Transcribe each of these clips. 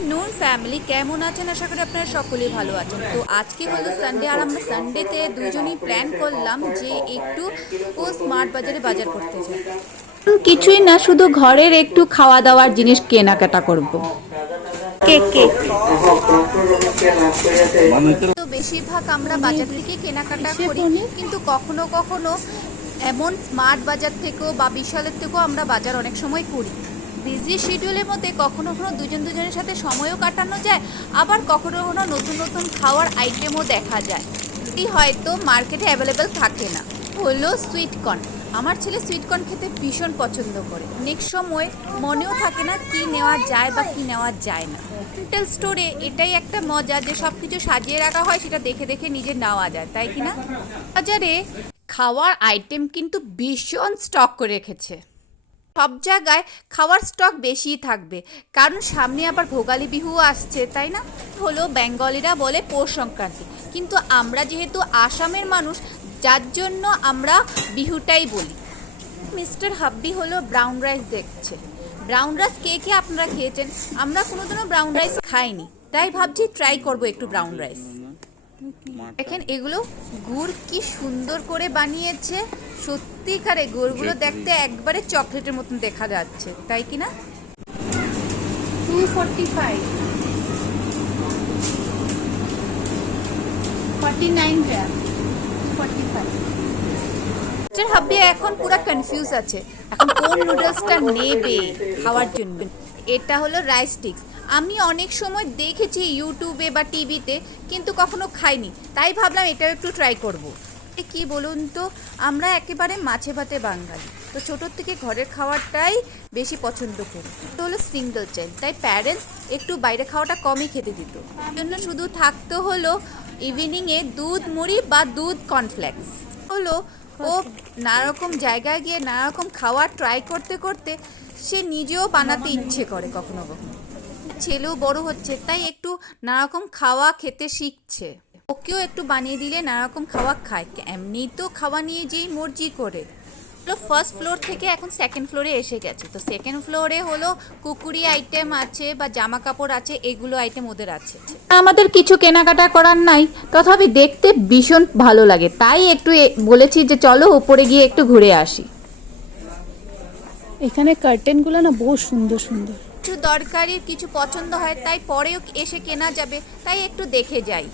Afternoon family, কেমন আছেন? আশা করি আপনারা সকলেই ভালো আছেন। তো আজকে হলো সানডে, আর আমরা সানডেতে দুজনেই প্ল্যান করলাম যে একটু স্মার্ট বাজারে বাজার করতে যাই। কিছুই না, শুধু ঘরের একটু খাওয়া দাওয়ার জিনিস কেনাকাটা করব। কেক কেক তো বেশিরভাগ আমরা বাজার থেকে কেনাকাটা করি, কিন্তু কখনো কখনো এমন স্মার্ট বাজার থেকেও বা বিশালের থেকেও আমরা বাজার অনেক সময় করি। বিজি শিডিউলের মধ্যে কখনো কখনো দুজনের সাথে সময়ও কাটানো যায়, আবার কখনো কখনো নতুন নতুন খাওয়ার আইটেমও দেখা যায়, এটি হয়তো মার্কেটে অ্যাভেলেবেল থাকে না। হলো সুইটকর্ন। আমার ছেলে সুইটকর্ন খেতে ভীষণ পছন্দ করে। নেক্সট সময় মনেও থাকে না কি নেওয়া যায় বা কি নেওয়া যায় না। রিটেল স্টোরে এটাই একটা মজা যে সব কিছু সাজিয়ে রাখা হয়, সেটা দেখে দেখে নিজে নেওয়া যায়, তাই কি না? বাজারে খাওয়ার আইটেম কিন্তু ভীষণ স্টক করে রেখেছে। সব জায়গায় খাওয়ার স্টক বেশিই থাকবে, কারণ সামনে আবার ভোগালী বিহু আসছে, তাই না? হলো বেঙ্গলিরা বলে পৌষ সংক্রান্তি, কিন্তু আমরা যেহেতু আসামের মানুষ, যার জন্য আমরা বিহুটাই বলি। মিস্টার হাব্বি হলো ব্রাউন রাইস দেখছে। ব্রাউন রাইস কে কে আপনারা খেয়েছেন? আমরা কোনোদিনও ব্রাউন রাইস খাইনি, তাই ভাবছি ট্রাই করব একটু ব্রাউন রাইস। দেখেন এগুলো গুড় কি সুন্দর করে বানিয়েছে, সত্যিকারে গুড়গুলো দেখতে একবারে চকলেটের মতন দেখা যাচ্ছে, তাই কি না? 245 49 গ্রাম 45। হাব্বি এখন পুরো কনফিউজ আছে, এখন কোন নুডলসটা নেবে খাওয়ার জন্য। এটা হলো রাইস স্টিক্স। আমি অনেক সময় দেখেছি ইউটিউবে বা টিভিতে, কিন্তু কখনো খাইনি, তাই ভাবলাম এটাও একটু ট্রাই করব। কি বলুন তো, আমরা একেবারে মাছে ভাতে বাঙালি, তো ছোটোর থেকে ঘরের খাওয়াটাই বেশি পছন্দ করি। তো হলো সিঙ্গেল চাইল্ড, তাই প্যারেন্টস একটু বাইরে খাওয়াটা কমই খেতে দিত। জন্য শুধু থাকতো হলো ইভিনিংয়ে দুধ মুড়ি বা দুধ কর্নফ্লেক্স। হলো ও নানারকম জায়গায় গিয়ে নানারকম খাবার ট্রাই করতে করতে সে নিজেও বানাতে ইচ্ছে করে। কখনো কখনো ছেলেও বড় হচ্ছে, তাই একটু নানারকম খাওয়া খেতে শিখছে। ওকেও একটু বানিয়ে দিলে নানারকম খাওয়া খায়, এমনিই তো খাওয়া নিয়ে যেই মর্জি করে। ফার্স্ট ফ্লোর থেকে এখন সেকেন্ড ফ্লোরে এসে গেছে, তো সেকেন্ড ফ্লোরে হলো কুকুরি আইটেম আছে বা জামা কাপড় আছে, এগুলো আইটেম ওদের আছে। আমাদের কিছু কেনাকাটা করার নাই, তথাপি দেখতে ভীষণ ভালো লাগে, তাই একটু বলেছি যে চলো উপরে গিয়ে একটু ঘুরে আসি। এখানে কার্টেনগুলো না বহু সুন্দর সুন্দর। কিছু দরকারি কিছু পছন্দ হয়, তাই পরেও এসে কেনা যাবে, তাই একটু দেখে যাই।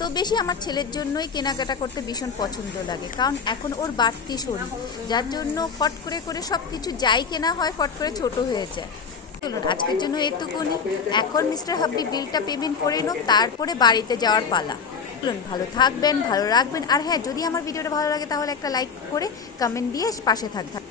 তো বেশি আমার ছেলের জন্যই কেনাকাটা করতে ভীষণ পছন্দ লাগে, কারণ এখন ওর বাড়তি শরীর, যার জন্য ফট করে করে সব কিছু যাই কেনা হয় ফট করে ছোট হয়ে যায়। চলুন আজকের জন্য এটুকুনি। এখন মিস্টার হাব্বি বিলটা পেমেন্ট করে নোক, তারপরে বাড়িতে যাওয়ার পালা। চলুন, ভালো থাকবেন, ভালো রাখবেন, আর হ্যাঁ, যদি আমার ভিডিওটা ভালো লাগে তাহলে একটা লাইক করে কমেন্ট দিয়ে পাশে থাকবেন।